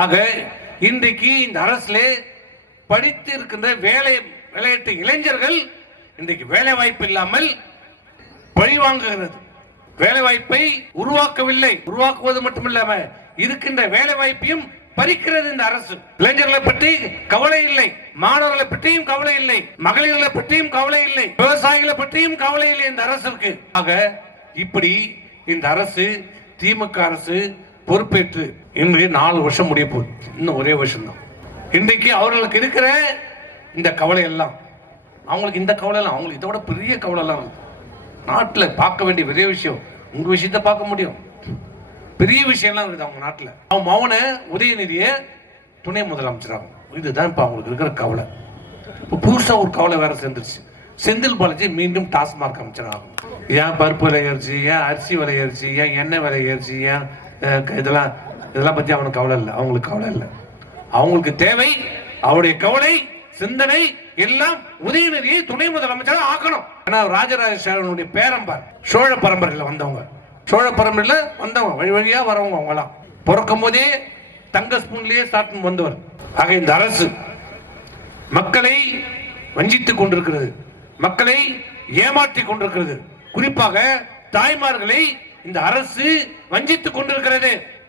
ஆக இன்றைக்கு இந்த அரசுல படித்து இருக்கின்ற வேலை விளையாட்டு இளைஞர்கள் இன்றைக்கு வேலை வாய்ப்பு இல்லாமல் பழிவாங்குகிறது. வேலை வாய்ப்பை உருவாக்கவில்லை. உருவாக்குவது மட்டுமில்லாம இருக்கின்ற வேலை வாய்ப்பையும் பறிக்கிறது இந்த அரசு. இளைஞர்களை பற்றி கவலை இல்லை. மாணவர்களை பற்றியும் கவலை இல்லை. மகளிர்களை பற்றியும் கவலை இல்லை. விவசாயிகளை பற்றியும் கவலை இல்லை இந்த அரசுக்கு. ஆக இப்படி இந்த அரசு திமுக அரசு பொறுப்பேற்று இன்று நாலு வருஷம் முடிய போகுது. இன்னும் ஒரே வருஷம் தான் இன்றைக்கு அவர்களுக்கு இருக்கிற இந்த கவலை எல்லாம் அவங்களுக்கு இந்த கவலை எல்லாம் அவங்களுக்கு இதோட பெரிய கவலை எல்லாம் நாட்டில் பார்க்க வேண்டிய பெரிய விஷயம் உங்க விஷயத்தை பார்க்க முடியும். பெரிய விஷயம்லாம் இருக்குது அவங்க நாட்டில். அவன் மௌன உதயநிதியை துணை முதலமைச்சராகும். இதுதான் இப்போ அவங்களுக்கு இருக்கிற கவலை. இப்போ புதுசாக ஒரு கவலை வேற சேர்ந்துருச்சு. செந்தில் பாலாஜி மீண்டும் டாஸ்மாக் அமைச்சராகும். ஏன் பருப்பு விலை ஏறிச்சு? ஏன் அரிசி விலை ஏறிச்சு? ஏன் எண்ணெய் விலை ஏறிச்சு? ஏன் இதெல்லாம் இதெல்லாம் பத்தி அவனுக்கு கவலை இல்லை. அவங்களுக்கு கவலை இல்லை. அவங்களுக்கு தேவை அவருடைய கவலை சிந்தனை எல்லாம் உதயநிதியை துணை முதலமைச்சரா ஆக்கணும். ஏன்னா ராஜராஜ சோழனுடைய பேரம்பார் சோழ பரம்பரையில் வந்தவங்க. சோழ பரம்பரையில் வந்தவங்க வழி வழியா வரவங்க அவங்களாம் பிறக்கும் போதே தங்க ஸ்பூன்லயே ஸ்டார்ட் வந்தவர். ஆக இந்த அரசு மக்களை வஞ்சித்துக் கொண்டிருக்கிறது. மக்களை ஏமாற்றி கொண்டிருக்கிறது. குறிப்பாக தாய்மார்களை இந்த அரசு வஞ்சித்துக் கொண்டிருக்கிறது.